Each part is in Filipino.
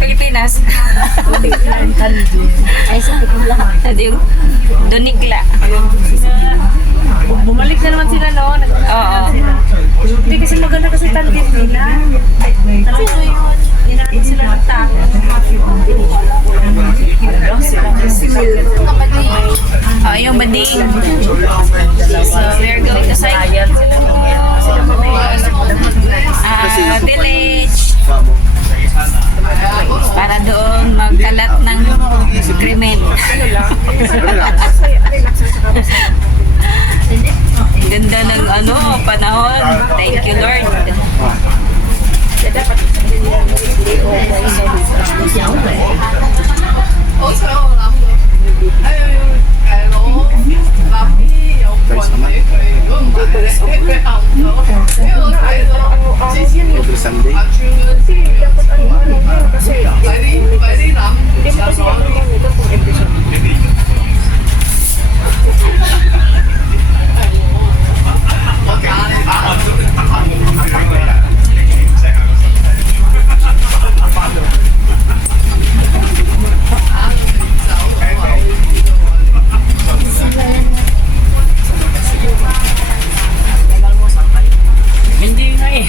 Pilipinas. Ay, sa Tikula. Donigla. Bumalik na naman sila noon. Oo. Hindi kasi maganda kasi tandem nila. Sino yun? Hinahanap sila ng tao. Oh, yung bading. So, we're going to site village para doon magkalat ng krimen. Ganda ng panahon. Thank you, Lord. Every Sunday. Hindi nga eh.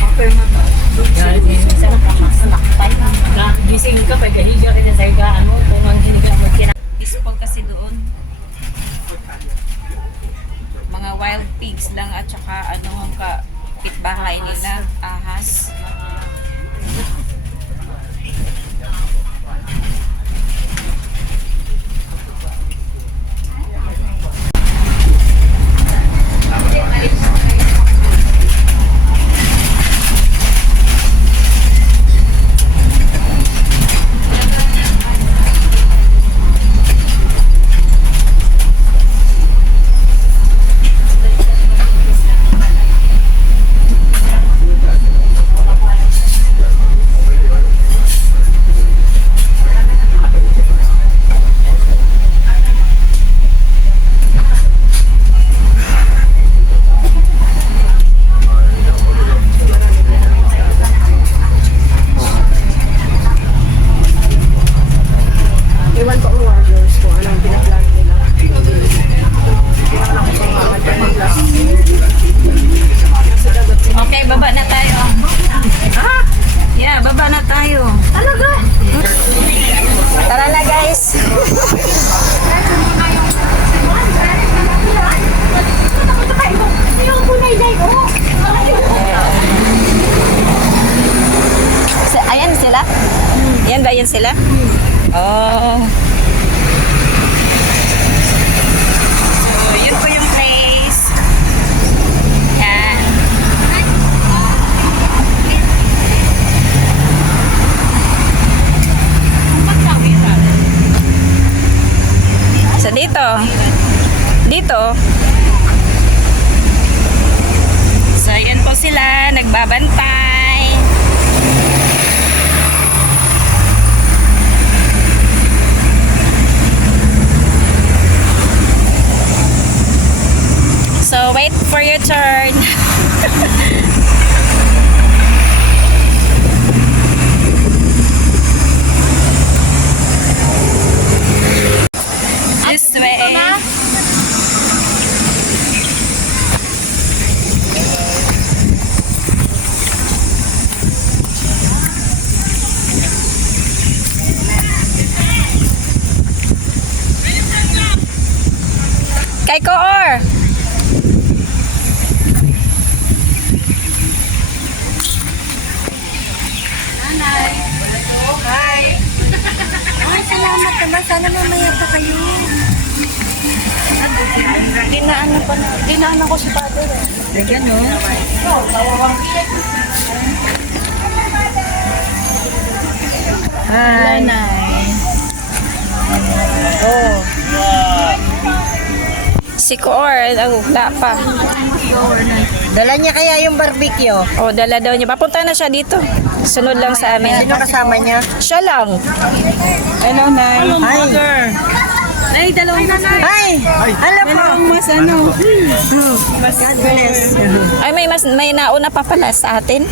Gising ka pa, gahiga ka na sa higaan mo. Kung ang hiniga mo, Peaceful kasi doon. Mga wild pigs lang at saka ang kapitbahay nila, ahas. Iwan ko ang warriors ko. Anong pinaplan nila. Okay, baba na tayo. Yeah, baba na tayo. Talaga? Tara na, guys. Ayan sila? Yan ba yan sila? Oh. So, yun po yung place. Yan. So, dito. Dito. So, yan po sila. Nagbabantay. So, wait for your turn. This way. Kay Koor. Ay, salamat naman. Sana mamaya pa kayo. Dinaan ko si Father. Lagyan, no? Hi. Oh. Si Koor, wala pa. Dala niya kaya yung barbecue? Oh, dala daw niya. Papunta na siya dito. Sunod lang sa amin. Sino kasama niya? Siya lang. Hello, Nay. Hello, mother. Nay, dalawang nanay. Hi! Hello po! Mas mas God bless. Ay, may nauna pa pala sa atin.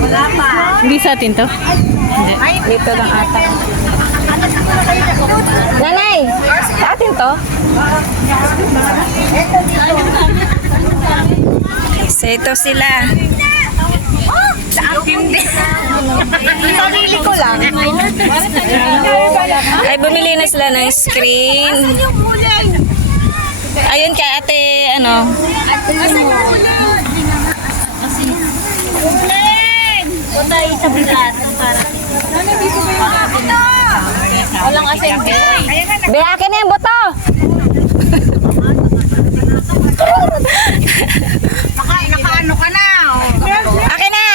Wala pa. Hindi sa atin to? Hindi. Dito lang ata. Nanay! Sa atin to? So ito sila. Sa akin din. Sarili ko lang. Ay, bumili na sila ng screen. Ayun kay ate, ano? Walang asente. Be, akin na yung boto! Nakaano ka na. Akin na!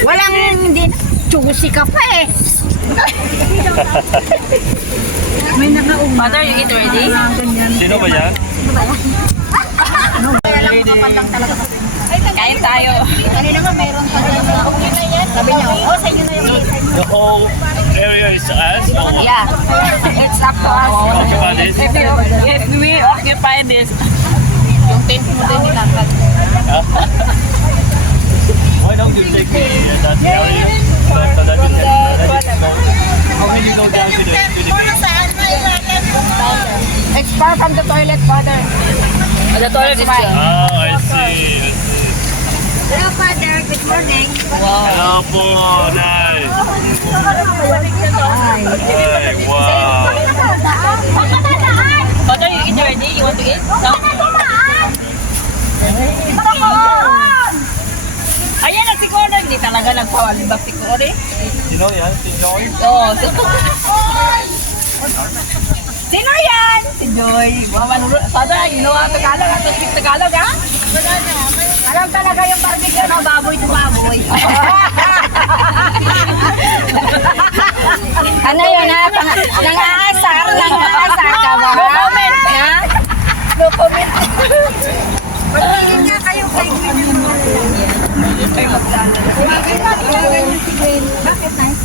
Walang hindi. Chusi ka pa eh. Mother, you get ready? Sino ba yan? Kain tayo. Kanina nga meron pa rin. Okay na yan. Sabi niya, oh, sa inyo na yung The whole area is us? Or Yeah. It's up to us. occupy this? If we occupy this. Yung tent mo din nilakad. Why don't you take me that area? So that you can go. How can you go down to the It's far from the toilet, father. The toilet is here. Oh, I see. Hello, father. Good morning. Hello po, nice. Ay, wow. Mother, you get ready? You want to eat? No? Ayan na si Gordon. Hindi talaga nagpawalibag si Gordon. Sino yan? Si Joy? Oo. Sino yan? Si Joy. Sada, you know ang Tagalog. Ang speak Tagalog, ha? Alam talaga yung barbecue, no? Baboy to baboy. Ano yun, ha? Nangaasar ka ba? No comment. Ha? No comment. Pagpilin nga kayo kay Bakit nice?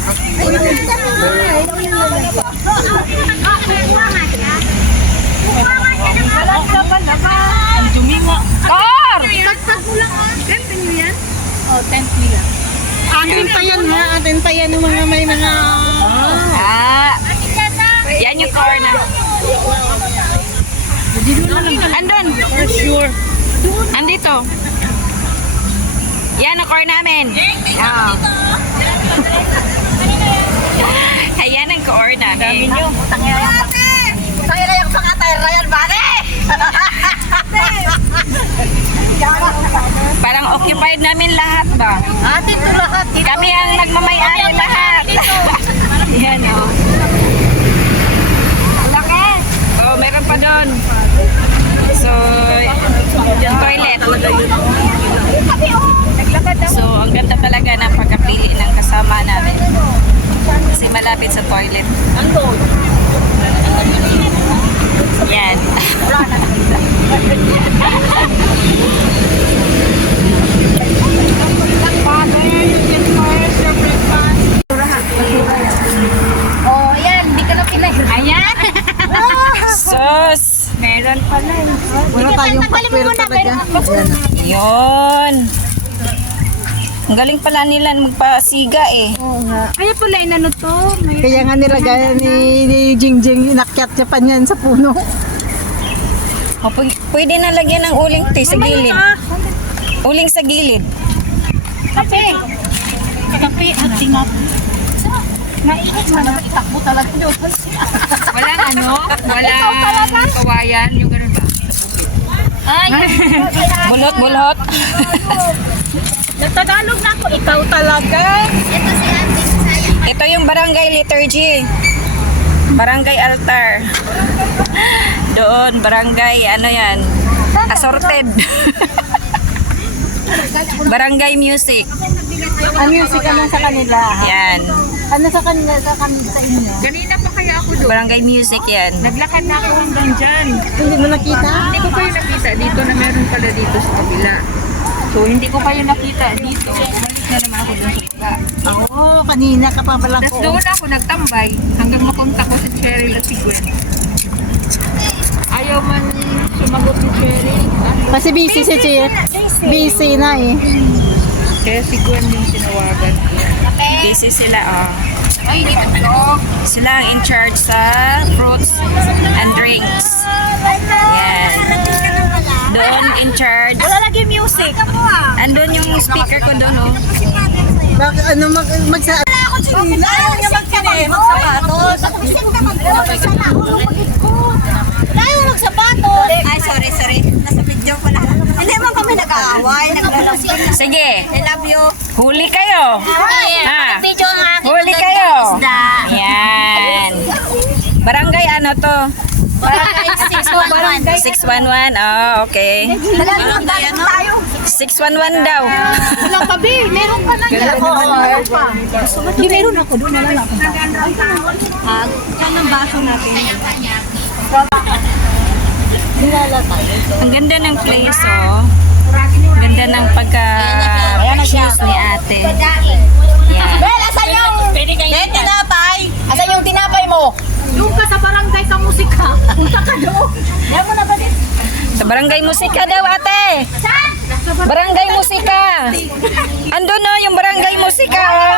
Ang dumi nga. Kor! Pagpag mo lang ah. Ganda nyo yan? Oh, tent nila. Atin pa yan ha. Atin pa yan ng mga may mga... Yan yung car na. Andun. For sure. Andito. Yan ang car namin. Ayan ang car namin. Dami nyo. Tayo na yung pangatay Ryan Bane! Parang occupied namin lahat ba? Atin to lahat. Kami ang nagmamayari lahat. Yan o. Laki! Oh, meron pa doon. So, yung toilet. So, ang ganda talaga ng pagkapili ng kasama namin. Kasi malapit sa toilet. Yan. Oh, yan. Hindi ka na pinay. Ayan. Sus. Meron pala. Wala tayong papel talaga. Yun. Ang galing pala nila magpasiga eh. Oo nga. Ay, pala inano to. May... Kaya nga nilagay ni Jingjing, inakyat niya pa niyan sa puno. O, pwede na lagyan ng uling sa gilid. Uling sa gilid. Kape. Kape at tingap. Mainit man ang itakbo talaga doon. Walang ano? Walang kawayan. Yung ganun ba? Ay, Bulot-bulot. nagtagalog na ako. Ikaw talaga. Ito yung barangay liturgy. Barangay altar. Doon, barangay, ano yan? Assorted. Barangay music. Ang music ano sa kanila? Yan. Ano sa kanila sa inyo? Kanina pa kaya ako doon. Barangay music yan. Naglakad na ako hanggang dyan. Hindi mo nakita? Hindi ko kayo nakita dito na meron pala dito sa kabila. So, hindi ko kayo nakita dito. Bumalik na naman ako doon sa kabila. Oo, kanina ka pa pala Tapos doon ako nagtambay hanggang mapunta ko si Cheryl at si Gwen. Ayaw man sumagot ni Cheryl. Kasi busy si Cheer. Busy na eh. Kaya si Gwen yung tinawagan ko. Busy sila, oh. Ay, hindi ka pala. Sila ang in charge sa fruits and drinks. Yan. Doon in charge. Wala lagi music. Andun yung speaker ko doon, oh. Ayaw niya magsapatos. Ayaw magsapatos. Ay, sorry. Nasa video pala. Hindi man kami nag-aaway, naglalambing. Sige, I love you. huli kayo. Ha? Video ang aking Huli magandang kayo. isda. Yan. Barangay ano to? Barangay 611. 611. Oh, okay. Barangay tayo. 611 daw. Wala pa, B. Meron pa lang. Meron pa. Hindi, meron ako. Doon na lang ako. Yan ang baso natin. Ang ganda ng place, oh. Ang ganda ng pagka-shoes ni ate. Yan. Bel, asan yung tinapay? Asan yung tinapay mo? Doon ka sa barangay sa musika. Punta ka doon. Yan mo na ba din? Sa barangay musika daw, ate. Barangay musika. Ando no, yung barangay musika, oh.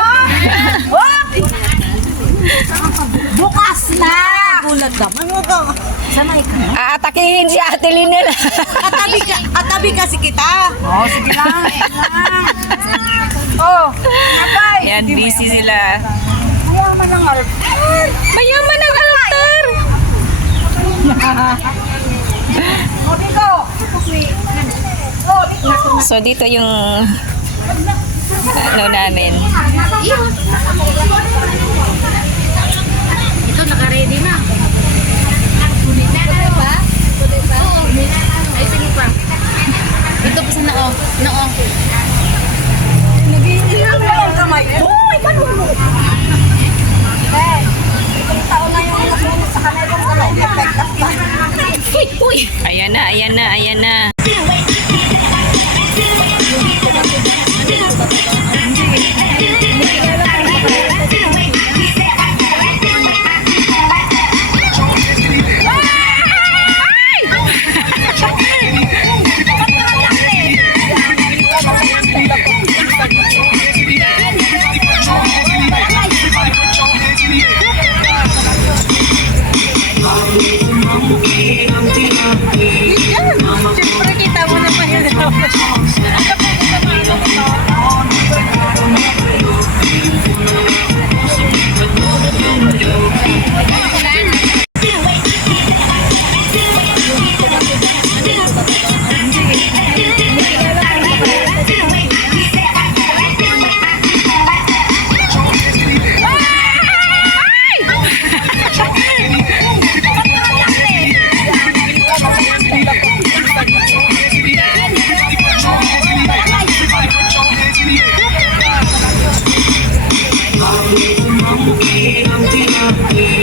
Bukas na! Gulat naman mo ba? Sanay ka na? Aatakihin si ate Linel. Atabi kasi kita. Oh, sige lang. Oh, Yan, busy sila. mayaman ng alp. Mayaman ang altar. So, dito yung ano namin. Ito, naka-ready na. Ay, sige pa. Ito pa sa noo. Noo. Nag-iilang na yung kamay. Oh my God! Itong taon na yung nasulit sa kanay kong kamay. Uy! Ayan na, ayan na, ayan na. Siyempre kita mo na pa yun. Humpty, Humpty, Humpty.